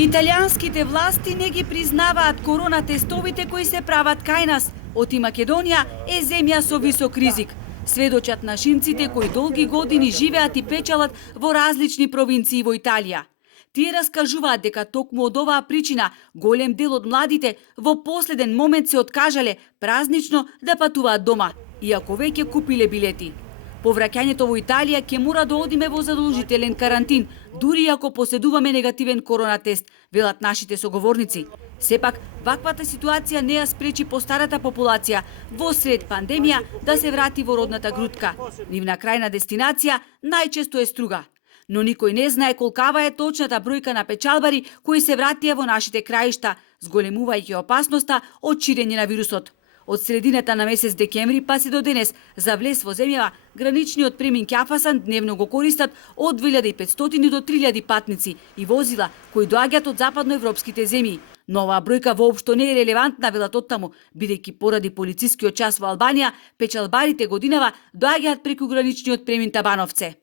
Италијанските власти не ги признаваат корона тестовите кои се прават кај нас. Оти Македонија е земја со висок ризик. Сведочат нашинците кои долги години живеат и печалат во различни провинции во Италија. Тие раскажуваат дека токму од оваа причина голем дел од младите во последен момент се откажале празнично да патуваат дома, иако веќе купиле билети. По враќањето во Италија ќе мора да одиме во задолжителен карантин, дури ако поседуваме негативен коронатест, велат нашите соговорници. Сепак, ваквата ситуација не ја спречи постарата популација во сред пандемија да се врати во родната грудка. Нивна крајна дестинација најчесто е Струга. Но никој не знае колкава е точната бројка на печалбари кои се вратија во нашите краишта, зголемувајќи опасноста од ширење на вирусот. Од средината на месец декември па се до денес за влез во земјава граничниот премин Ќафасан дневно го користат од 2500 до 3000 патници и возила кои доаѓаат од западноевропските земји. Но оваа бројка воопшто не е релевантна, велат оттаму, бидејќи поради полицискиот час во Албанија, печалбарите годинава доаѓаат преку граничниот премин Табановце.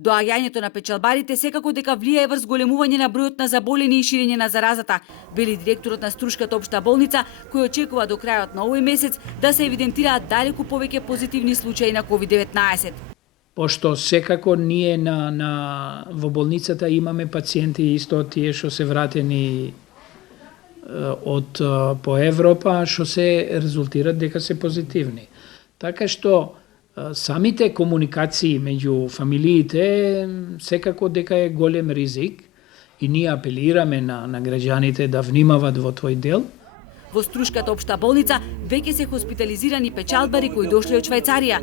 Доаѓањето на печалбарите секако дека влијае врз големување на бројот на заболени и ширење на заразата, вели директорот на Струшката општа болница, кој очекува до крајот на овој месец да се евидентираат далеку повеќе позитивни случаи на COVID-19. Пошто секако ние во болницата имаме пациенти исто тие што се вратени од по Европа, што се резултират дека се позитивни. Така што самите комуникации меѓу фамилиите секако дека е голем ризик и ние апелираме на граѓаните да внимават во тој дел. Во Струшката општа болница веќе се хоспитализирани печалбари кои дошле од Швајцарија.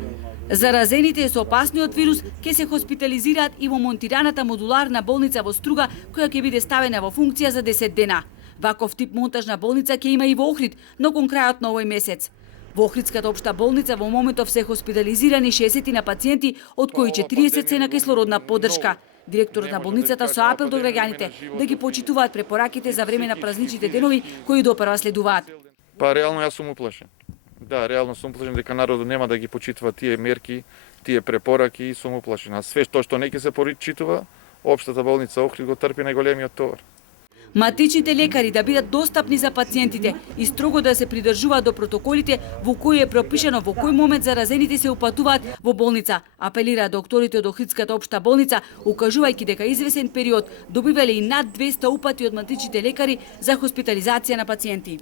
Заразените со опасниот вирус ќе се хоспитализираат и во монтираната модуларна болница во Струга, која ќе биде ставена во функција за 10 дена. Ваков тип монтажна болница ќе има и во Охрид, но кон крајот на овој месец. Во Охридската општа болница во моментов се хоспитализирани 60 на пациенти, од кои 40 се на кислородна поддршка. Директорот на болницата со апел до граѓаните да ги почитуваат препораките за време на празничните денови кои допрва следуваат. Па реално јас сум уплашен. Да, реално сум уплашен дека народот нема да ги почитува тие мерки, тие препораки и сум уплашен. А све што не ќе се почитува, општата болница Охрид го трпи најголемиот товар. Матичните лекари да бидат достапни за пациентите и строго да се придржуваат до протоколите во кои е пропишано во кој момент заразените се упатуваат во болница, апелираат докторите од Охридската општа болница, укажувајќи дека извесен период добивале и над 200 упати од матичните лекари за хоспитализација на пациенти.